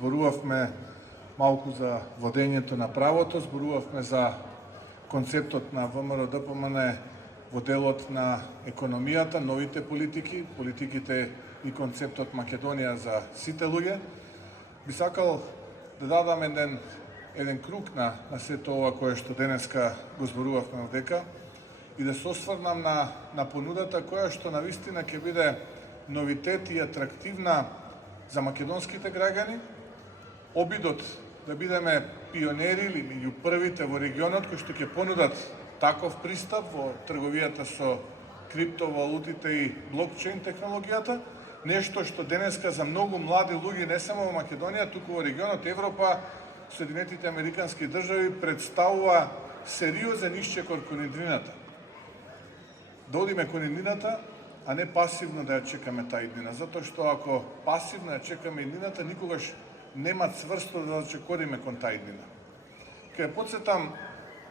зборувавме малку за владењето на правото, зборувавме за концептот на ВМРО-ДПМН во делот на економијата, новите политики, политиките и концептот Македонија за сите луѓе. Би сакал да дадам еден круг на сето ова кое што денеска го зборувавме овдека и да се осврнам на понудата која што навистина ќе биде новитет и атрактивна за македонските граѓани, обидот да бидеме пионери или меѓу првите во регионот кои што ќе понудат таков пристап во трговијата со криптовалутите и блокчейн технологијата, нешто што денеска за многу млади луѓе не само во Македонија, туку во регионот Европа, Соединетите Американски држави представува сериозен исчекор кон иднината. Да одиме кон иднината, а не пасивно да ја чекаме таа иднина, затоа што ако пасивно ја чекаме иднината, никогаш нема цврсто да чекориме кон таа иднина. Ке потсетам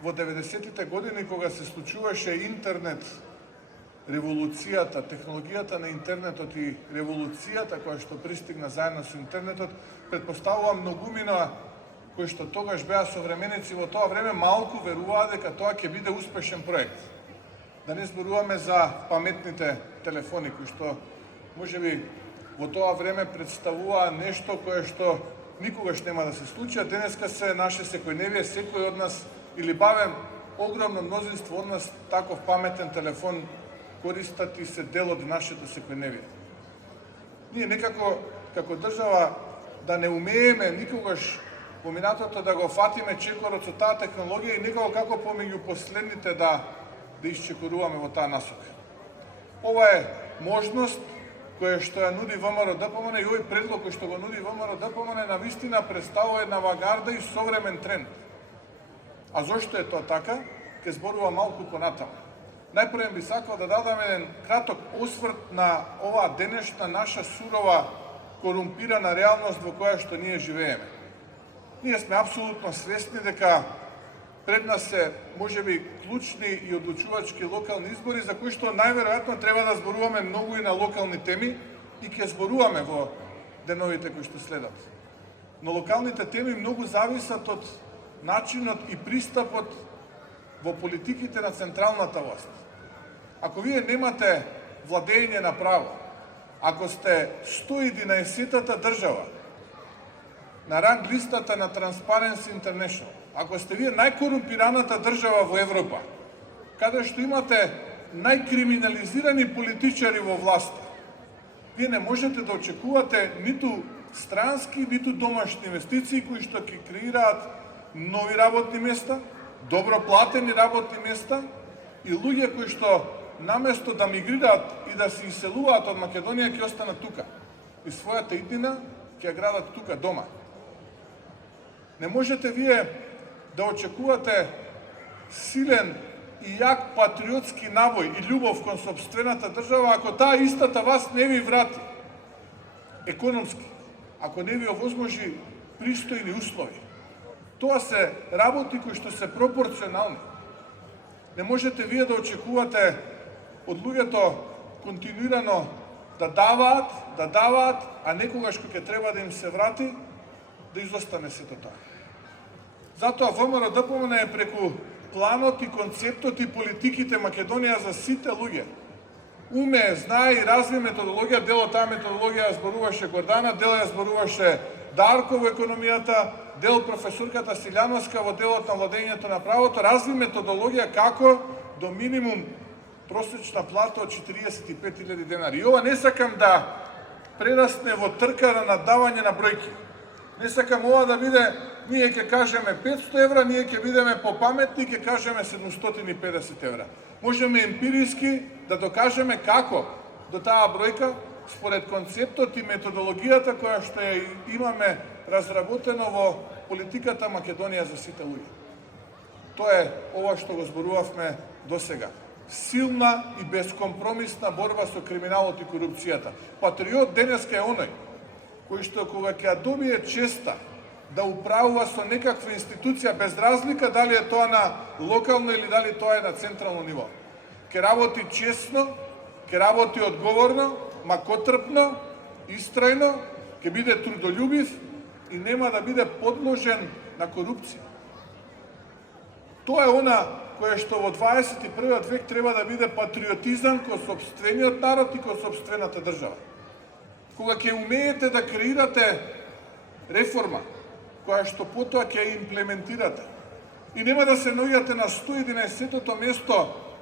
во 90-тите години кога се случуваше интернет револуцијата, технологијата на интернетот и револуцијата која што пристигна заедно со интернетот, претпоставувам многумина кои што тогаш беа современици во тоа време малку веруваа дека тоа ќе биде успешен проект. Да не зборуваме за паметните телефони кои што можеби во тоа време представуваа нешто кое што никогаш нема да се случи, а денеска се наше секојдневие, секој од нас или бавем огромно мнозинство од нас таков паметен телефон користат и се дел од нашето секојдневие. Ние некако како држава да не умееме никогаш во минатото да го фатиме чекорот со таа технологија и некако како помеѓу последните да исчекоруваме во таа насока. Ова е можност која што ја нуди ВМРО-ДПМН и овој предлог кој што го нуди ВМРО-ДПМН навистина представува една авангарда и современ тренд. А зошто е тоа така? Ке зборува малку понатаму. Најпрво би сакал да дадам еден краток осврт на оваа денешна наша сурова корумпирана реалност во која што ние живееме. Ние сме апсолутно свесни дека пред нас се можеби клучни и одлучувачки локални избори за кои што најверојатно треба да зборуваме многу и на локални теми и ќе зборуваме во деновите кои што следат. Но локалните теми многу зависат од начинот и пристапот во политиките на централната власт. Ако вие немате владење на право, ако сте 111-та држава на ранг листата на Transparency International, ако сте вие најкорумпираната држава во Европа, каде што имате најкриминализирани политичари во власта, вие не можете да очекувате ниту странски, ниту домашни инвестиции кои што ќе креираат нови работни места, добро платени работни места и луѓе кои што наместо да мигрираат и да се иселуваат од Македонија ќе останат тука и својата иднина ќе ја градат тука дома. Не можете вие да очекувате силен и јак патриотски набој и љубов кон сопствената држава ако таа истата вас не ви врати економски, ако не ви овозможи пристојни услови. Тоа се работи кои што се пропорционални. Не можете вие да очекувате од луѓето континуирано да даваат, а некогаш кога ќе треба да им се врати, да изостане сето тоа. Затоа ВМРО-ДПМН е преку планот и концептот и политиките Македонија за сите луѓе. Умее, знае и разви методологија, дел од таа методологија ја зборуваше Гордана, дел ја зборуваше Дарко во економијата, дел професорката Силјановска во делот на владењето на правото, разви методологија како до минимум просечна плата од 45.000 денари. И ова не сакам да прерасне во трка на надавање на бројки. Не сакам ова да биде, ние ќе кажеме 500 евра, ние ќе бидеме попаметни, ќе кажеме 750 евра. Можеме емпириски да докажеме како до таа бројка, според концептот и методологијата која што ја имаме разработено во политиката Македонија за сите луѓе. Тоа е ова што го зборувавме досега. Силна и безкомпромисна борба со криминалот и корупцијата. Патриот денеска е оној кој што кога ќе ја добие честа да управува со некаква институција без разлика дали е тоа на локално или дали тоа е на централно ниво. Ќе работи честно, ќе работи одговорно, макотрпно, истрајно, ќе биде трудолюбив и нема да биде подложен на корупција. Тоа е она кое што во 21 век треба да биде патриотизам кон сопствениот народ и кон сопствената држава. Кога ќе умеете да креирате реформа, која што потоа ќе ја имплементирате, и нема да се наоѓате на 111-тото место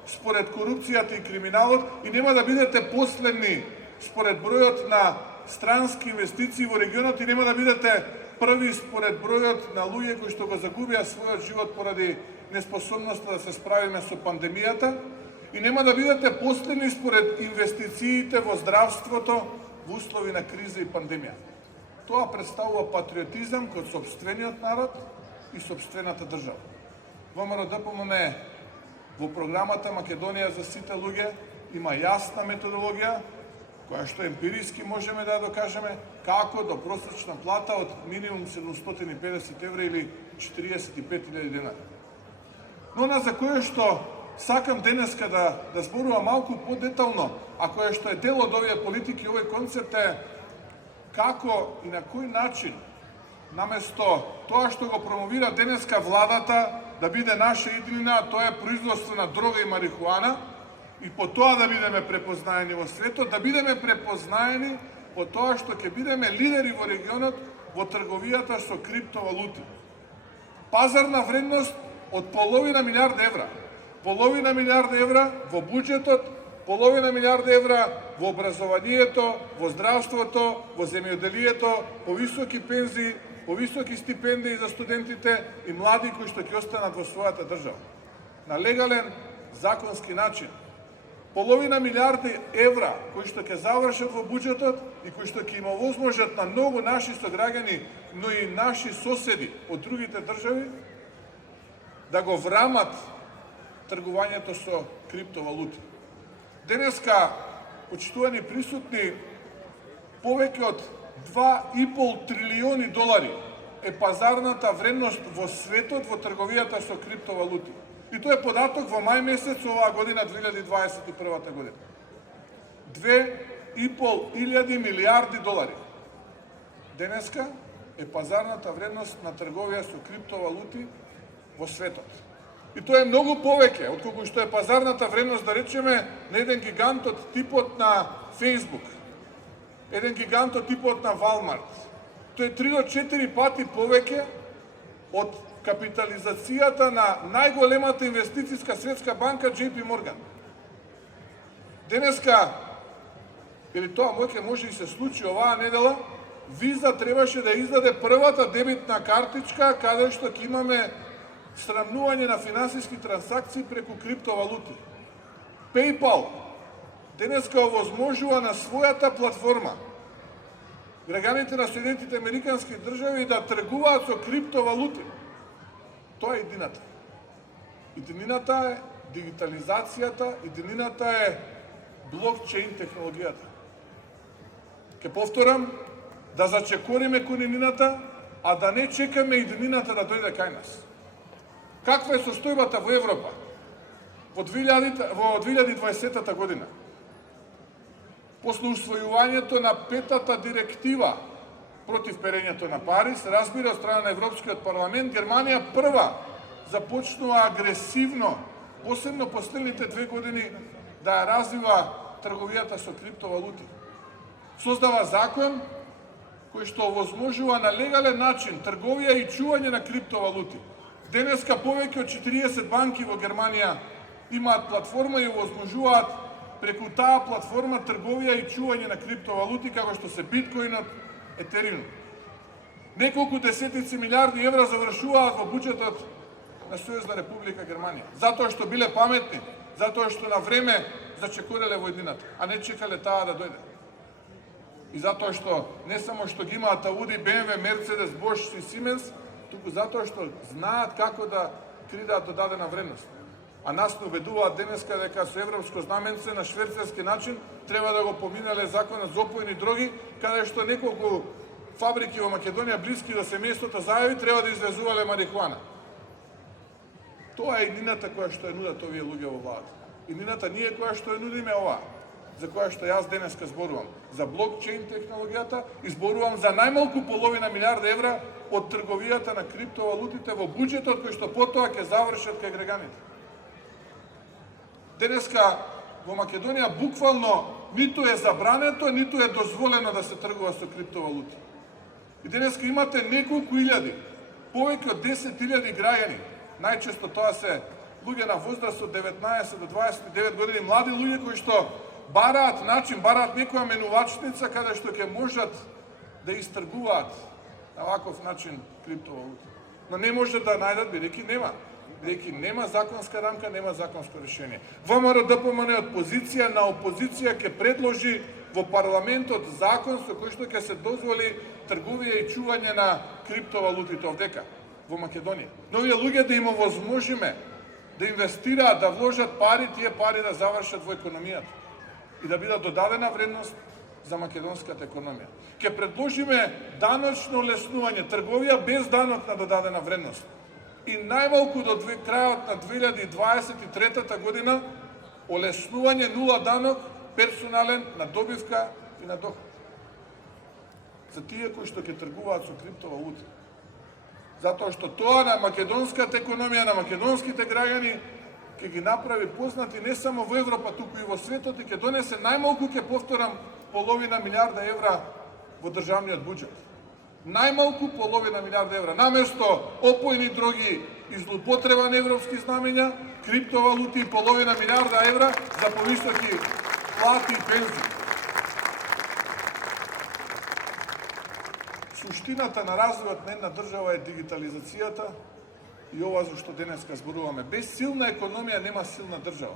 според корупцијата и криминалот, и нема да бидете последни според бројот на странски инвестиции во регионот, и нема да бидете први според бројот на луѓе кои што го загубија својот живот поради неспособноста да се справиме со пандемијата, и нема да бидете последни според инвестициите во здравството во услови на криза и пандемија. Тоа представува патриотизам кон сопствениот народ и сопствената држава. ВМРО-ДПМН во програмата Македонија за сите луѓе има јасна методологија, која што емпириски можеме да докажеме како до просечна плата од минимум 750 евра или 45.000 денари. Но на за кое што сакам денеска да зборувам малку подетално, а кое што е дел од овие политики, овој концепт е како и на кој начин, наместо тоа што го промовира денеска владата, да биде наша иднина, тоа е производство на дрога и марихуана, и по тоа да бидеме препознаени во светот, да бидеме препознаени по тоа што ќе бидеме лидери во регионот во трговијата со криптовалути. Пазарна вредност од половина милиарда евра. Половина милиарда евра во буџетот, половина милиарда евра во образованието, во здравството, во земјоделието, по високи пензии, по високи стипендии за студентите и млади кои што ќе останат во својата држава. На легален, законски начин. Половина милиарди евра кои што ќе завршат во буџетот и кои што ќе им овозможат на многу наши сограѓани, но и наши соседи од другите држави, да го врамат тргувањето со криптовалути. Денеска, почитувани присутни, повеќе од 2,5 трилиони долари е пазарната вредност во светот во трговијата со криптовалути. И тоа е податок во мај месец оваа година, 2021 година. 2,5 милиарди долари. Денеска е пазарната вредност на трговија со криптовалути во светот. И тоа е многу повеќе од колку што е пазарната вредност, да речеме, на еден гигант од типот на Facebook, еден гигант од типот на Walmart. Тоа е 3 до 4 пати повеќе од капитализацијата на најголемата инвестицијска светска банка JP Morgan. Денеска, или тоа може и се случи оваа недела, Виза требаше да издаде првата дебитна картичка каде што ќе имаме срамнување на финансиски трансакции преку криптовалути. PayPal денеска овозможува на својата платформа граѓаните на Соединетите Американски држави да тргуваат со криптовалути. Тоа е иднината. Иднината е дигитализацијата, иднината е блокчейн технологијата. Ке повторам, да зачекориме кон иднината, а да не чекаме иднината да дојде кај нас. Каква е состојбата во Европа во 2020 година? После усвојувањето на петата директива против перењето на пари, се разбира од страна на Европскиот парламент, Германија прва започнува агресивно, посебно последните 2 години, да ја развива трговијата со криптовалути. Создава закон кој што овозможува на легален начин трговија и чување на криптовалути. Денеска повеќе од 40 банки во Германија имаат платформа и овозможуваат преку таа платформа трговија и чување на криптовалути, како што се биткоинот, Етериум. Неколку десетици милиарди евра завршуваат во буџетот на Сојузна Република Германија. Затоа што биле паметни, затоа што на време зачекореле во еднината, а не чекале таа да дојде. И затоа што не само што ги имаат Ауди, BMW, Мерцедес, Бош и Сименс, туку затоа што знаат како да креираат додадена вредност. А нас не убедуваат денеска дека со европско знаменце на шверцерски начин треба да го поминале законот за опојни дроги, каде што неколку фабрики во Македонија блиски до семејството зајави треба да извезувале марихуана. Тоа е иднината која што ја нудат овие луѓе во владата. Иднината ние која што ја нудиме оваа. за која што јас денеска зборувам, за блокчейн технологијата, и зборувам за најмалку половина милиарда евра од трговијата на криптовалутите во буџетот кој што потоа ќе завршат кај граѓаните. Денеска во Македонија буквално ниту е забрането, ниту е дозволено да се тргува со криптовалути. И денеска имате неколку илјади, повеќе од 10.000 граѓани, најчесто тоа се луѓе на возраст од 19 до 29 години, млади луѓе кои што бараат начин, бараат некоја менувачница каде што ќе можат да истргуваат на ваков начин криптовалути. Но не може да најдат, бидејќи нема законска рамка, нема законско решение. ВМРО-ДПМН од позиција на опозиција ќе предложи во парламентот закон со кој што ќе се дозволи тргувија и чување на криптовалутите овдека во Македонија. Но овие луѓе да им овозможиме да инвестираат, да вложат пари, тие пари да завршат во економијата и да бидат додадена вредност за македонската економија. Ќе предложиме даночно леснување, трговија без данок на додадена вредност. И најмалку до крајот на 2023 година олеснување нула данок персонален на добивка и на доход. За тие кои што ќе тргуваат со криптовалути. Затоа што тоа на македонската економија, на македонските граѓани ќе ги направи познати не само во Европа, туку и во светот, и ќе донесе најмалку, ќе повторам, половина милиарда евра во државниот буџет. Најмалку половина милиарда евра. Наместо опојни дроги и злоупотреба на европски знамења, криптовалути и половина милиарда евра за повисоки плати и пензии. Суштината на развојот на една држава е дигитализацијата и ова за што денеска зборуваме. Без силна економија нема силна држава.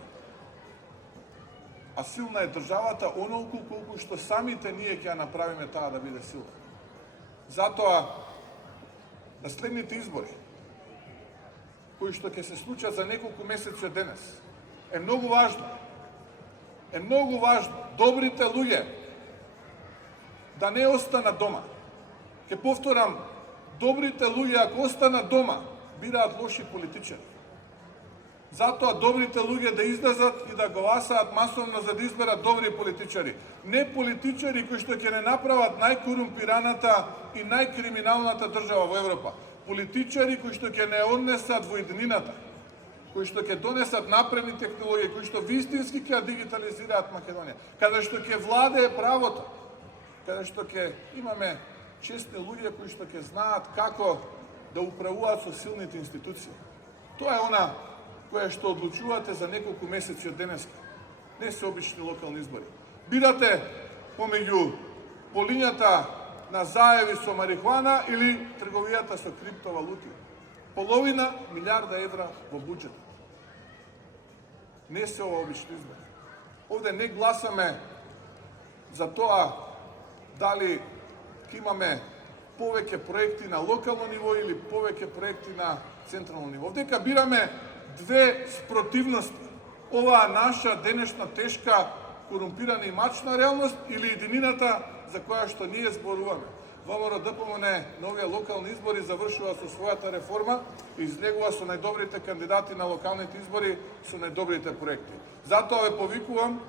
А силна е државата онолку колку што самите ние ќе ја направиме таа да биде силна. Затоа, на следните избори, кои што ќе се случат за неколку месеци од денес, е многу важно. Добрите луѓе да не останат дома. Ке повторам, добрите луѓе ако останат дома, бираат лоши политичари. Затоа добрите луѓе да излезат и да гласаат масовно за да изберат добри политичари. Не политичари кои што ќе не направат најкорумпираната и најкриминалната држава во Европа. Политичари кои што ќе не однесат во еднината, кои што ќе донесат напредни технологии, кои што вистински ќе дигитализираат Македонија, каде што ќе владее правото, каде што ќе имаме честни луѓе кои што ќе знаат како да управуваат со силните институции. Тоа е она кое што одлучувате за неколку месеци од денеска. Не се обични локални избори. Бирате помеѓу полињата на заеви со марихуана или трговијата со криптовалути. Половина милиарда евра во буџетот. Не се ова обични избори. Овде не гласаме за тоа дали ќе имаме повеќе проекти на локално ниво или повеќе проекти на централно ниво. Овдека бираме две спротивности. Оваа наша денешна тешка, корумпирана и мачна реалност или единината за која што ние зборуваме. ВМРО-ДПМН на овие локални избори завршува со својата реформа и излегува со најдобрите кандидати на локалните избори со најдобрите проекти. Затоа ве повикувам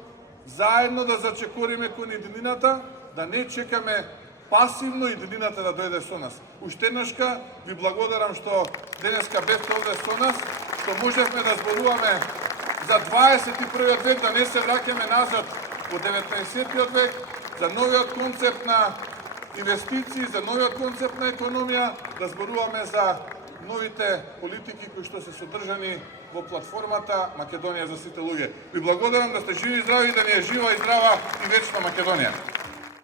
заедно да зачекориме кон единината, да не чекаме пасивно единината да дојде со нас. Уште еднашка ви благодарам што денеска бевте овде со нас, што можевме да зборуваме за 21. век, да не се враќаме назад во 19. век, за новиот концепт на инвестиции, за новиот концепт на економија, да зборуваме за новите политики кои што се содржани во платформата Македонија за сите луѓе. Ви благодарам, да сте живи и здрави, да ни е жива и здрава и вечна Македонија.